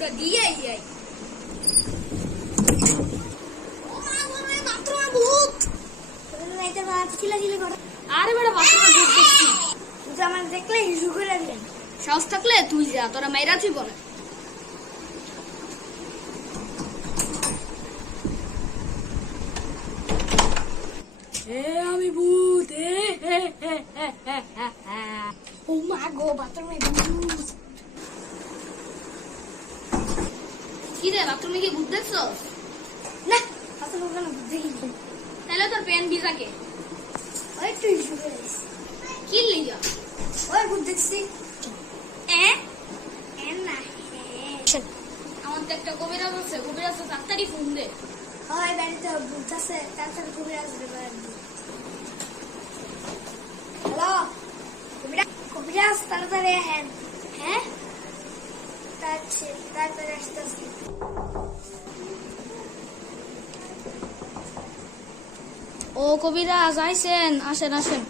কিছুটা দিয়ে যাই। আরে বেটা বাথরুমে ভূত দেখছি। আমার দেখলে ইস্যু করে দিলেন। সাহস থাকলে তুই যা, তোরা মাইরা তুই বলে। আমি ভূত। ও মা গো, বাথরুমে ভূত। কি রে, বাথরুমে কি ভূত দেখছো? না, বাথরুমে কোনো ভূত দেখিনি। তাহলে তোর প্যান ভিজাকে ওই একটু ইস্যু করে দিছি। কি লিগা? ওই ভূত দেখছি। না, আমার তো একটা কবিরাজ আছে, কবিরাজ তাড়াতাড়ি ফোন দে। হয় বাড়িতে ভূত আছে, তাড়াতাড়ি খুবই আসবে। হ্যালো কবিরাজ, তাড়াতাড়ি হ্যাঁ হ্যাঁ, তাড়াতাড়ি আসতেছি। ও কবিরাজ আইছেন, আসেন আসেন।